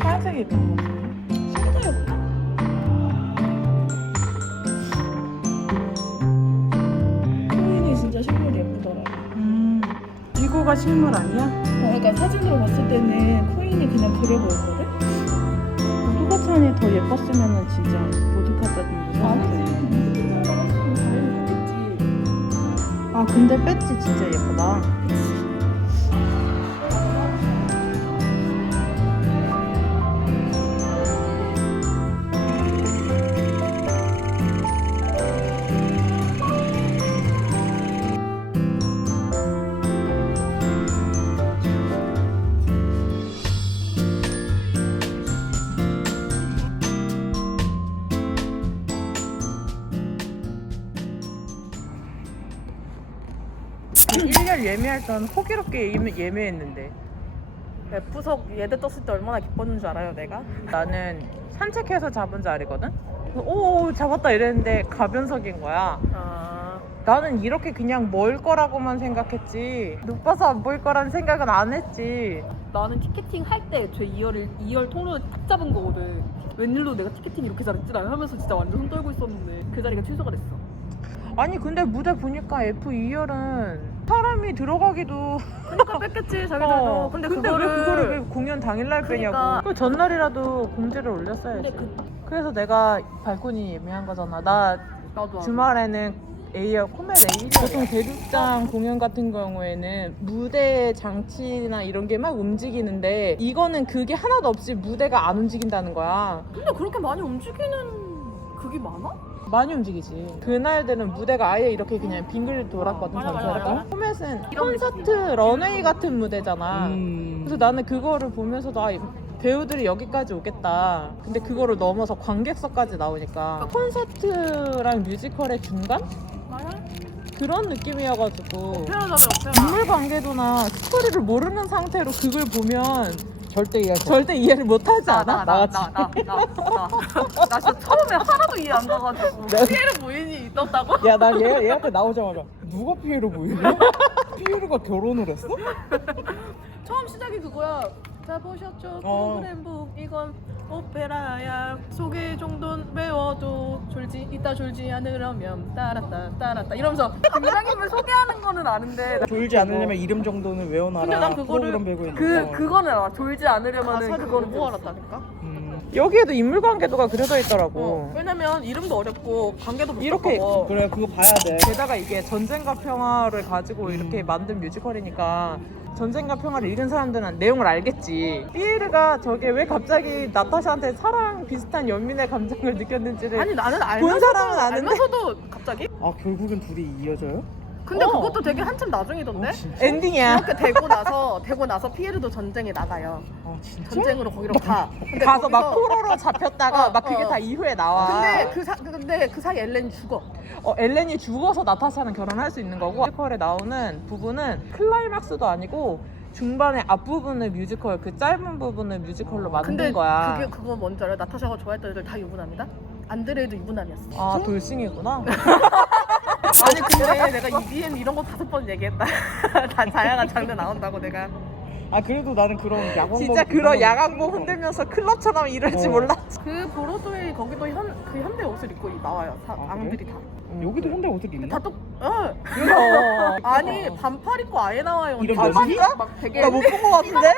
파란색이 있는 거 신기해요. 코인이 진짜 실물이 예쁘더라. 음, 어, 이거가 그러니까 실물 아니야? 사진으로 봤을 때는 코인이 그냥 그려 보였거든. 보드카찬이 더 예뻤으면은 진짜 보드카찬이 무슨 아니지. 아 근데 배지 진짜 예쁘다. 1년 예매할 때는 호기롭게 예매, 예매했는데. F석 얘들 떴을 때 얼마나 기뻤는 줄 알아요 내가? 나는 산책해서 잡은 자리거든? 오 잡았다 이랬는데 가변석인 거야. 아. 나는 이렇게 그냥 멀 거라고만 생각했지. 높아서 안 보일 거라는 생각은 안 했지. 나는 티켓팅 할 때 제 2열을 2열 통로를 딱 잡은 거거든. 웬일로 내가 티켓팅 이렇게 잘했지? 나 하면서 진짜 완전 손 떨고 있었는데 그 자리가 취소가 됐어. 아니 근데 무대 보니까 F2열은 사람이 들어가기도 그러니까 뺐겠지 자기들도. 어, 근데, 왜 그거를 그거를 왜 공연 당일날 빼냐고. 그러니까. 그 전날이라도 공지를 올렸어야지. 근데 그 그래서 내가 발코니 예매한 거잖아. 나 나도 주말에는 A열 코멜 A 보통 대륙장 공연 같은 경우에는 무대 장치나 이런 게 막 움직이는데 이거는 그게 하나도 없이 무대가 안 움직인다는 거야. 근데 그렇게 많이 움직이는 그게 많아? 많이 움직이지. 그날들은 무대가 아예 이렇게 그냥 빙글 돌았거든 맞아, 맞아, 전체가. 맞아. 이런 콘서트 런웨이 같은 무대잖아. 음. 그래서 나는 그거를 보면서도 아, 배우들이 여기까지 오겠다. 근데 그거를 넘어서 관객석까지 나오니까 콘서트랑 뮤지컬의 중간? 맞아. 그런 느낌이어가지고 오페라잖아 오페라 인물 관계도나 스토리를 모르는 상태로 그걸 보면 절대 이해할 수 절대 이해를 못하지 않아? 나같이. 나나 나 나 나 진짜 처음에 하나도 이해 안 가가지고 네. 피에르 부인이 있었다고? 야, 난 얘, 얘한테 나오자마자 누가 피에로 보이냐? 피에로가 결혼을 했어? 처음 시작이 그거야. 자 보셨죠 어. 프로그램북 이건 오페라야 소개 정도는 외워도 졸지 이따 졸지 않으려면 따랐다 따랐다 이러면서 등장인물 소개하는 거는 아는데 졸지 않으려면 이름 정도는 외워놔라. 근데 난 그거를 프로그램 배우에 그 거. 그거는 알아 졸지 않으려면은 가사를 그거는 뭐 알았다니까 음. 여기에도 인물 관계도가 그려져 어. 있더라고. 왜냐면 이름도 어렵고 관계도 이렇게 복잡하고. 그래, 그거 봐야 돼. 게다가 이게 전쟁과 평화를 가지고 이렇게 음. 만든 뮤지컬이니까 전쟁과 평화를 읽은 사람들은 내용을 알겠지. 피에르가 저게 왜 갑자기 나타샤한테 사랑 비슷한 연민의 감정을 느꼈는지를 아니 나는 알면서도 사람은 아는데? 알면서도 갑자기 아, 결국엔 둘이 이어져요? 근데 어. 그것도 되게 한참 나중이던데 어? 엔딩이야. 이렇게 되고 나서 되고 나서 피에르도 전쟁에 나가요. 아, 진짜? 전쟁으로 거기로 가. 근데 가서 막 거기서- 포로로 잡혔다가 어, 막 그게 어. 다 이후에 나와. 근데 그 사, 근데 그 사이 엘렌이 죽어. 어, 엘렌이 죽어서 나타샤는 결혼할 수 있는 거고 뮤지컬에 나오는 부분은 클라이막스도 아니고 중반에 앞부분을 뮤지컬 그 짧은 부분을 뮤지컬로 만든 근데 거야. 그게 그거 뭔지 알아? 나타샤가 좋아했던 애들 다 유부남이다. 안드레도 유부남이었어. 아 돌싱이구나. 아니 근데 내가 EBM 이런 거 다섯 번 얘기했다. 다 다양한 장르 나온다고 내가. 아, 그래도 나는 그런 야광 진짜 그런 야광봉 흔들면서 클럽처럼 이럴지 어. 몰랐지. 그 브로드웨이 거기도 현 그 현대 옷을 입고 나와요. 사, 아, 앙들이 다. 여기도 현대 옷을 입나? 다 똑. 어. 어. 아니 반팔 입고 아예 나와요. 이름 다 뭐지? 막- 막 되게. 나 못 본 거 같은데?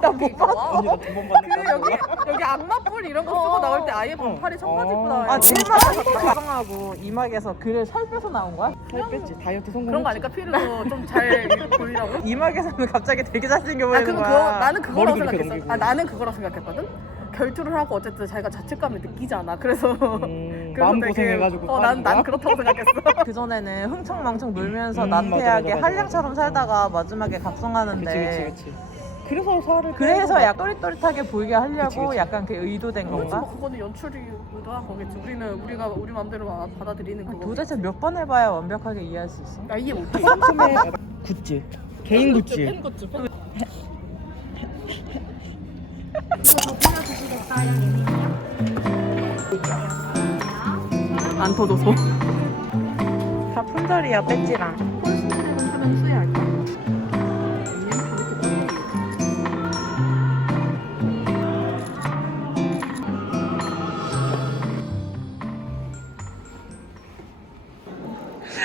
나 못 봤어. 언니 나두번 봤는데. 그 여기 여기 악마뿔 이런 거 쓰고 어. 나올 때 아예 반팔에 청바지 입고 어. 나와요. 아 칠막에서 가정하고 이막에서 글을 살 빼서 나온 거야? 살 뺐지. 다이어트 성공. 그런 거 아닐까 피르도 좀잘 보이라고? 이막에서는 갑자기 되게 잘생겨 아 보이는 거야. 그거 나는 그거라고 생각했어. 넘기고. 아 나는 그거라고 생각했거든. 결투를 하고 어쨌든 자기가 자책감을 느끼잖아. 그래서 음, 그래서 마음 되게- 고생해가지고. 어, 난, 난 그렇다고 생각했어. 그 전에는 흥청망청 놀면서 음, 맞아, 맞아, 한량처럼. 살다가 마지막에 각성하는데 그치, 그치, 그치. 그래서 살을. 그래서 약 또릿또릿하게 보이게 하려고 그치, 그치. 약간 그 의도된 그렇지 건가? 뭐 그거는 연출이기도 한 거겠지. 우리는 우리가 우리 마음대로 마- 받아들이는 그거. 도대체 몇 번 해봐야 완벽하게 이해할 수 있어? 나 이해 못해. 굿즈. 개인 굿즈. 굿즈. 안 터져서. 다 품절이야 배지랑?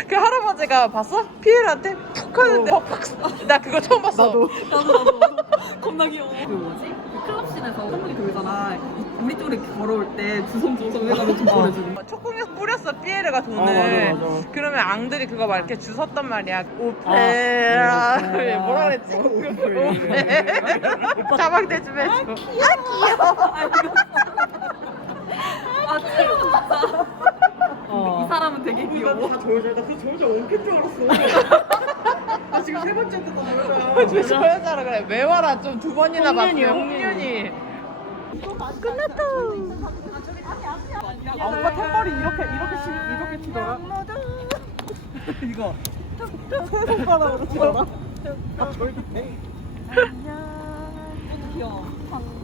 그 할아버지가 봤어? 피에르한테 푹 하는데 나 그거 처음 봤어. 나도. 나도 나도 겁나 귀여워 그 뭐지? 그 클럽씬에서 한 분이 그러잖아 우리 쪽에 걸어올 때 주섬 주섬 해가지고 좀 보내주는 첫공에서 뿌렸어 피에르가 돈을. 아, 맞아, 맞아. 그러면 앙들이 그거 막 이렇게 주웠단 말이야. 아, 오페라 오페라. 뭐라 그랬지? 오페라. 자막대 좀 해줘. 아 진짜 어. 이 사람은 되게 귀여워 다 조여줘. 나그 조여줘 엉킬 줄 알았어. 지금 세 번째 듣고 보여줘. 저 여자라 그래. 왜 와라 좀 두 번이나 봤어요. 홍윤이. 끝났다. 아, 오빠 템벌이 이렇게 이렇게 치 이렇게 치더라. 이거 손가락으로 치더라. 아, 안녕. 귀여워.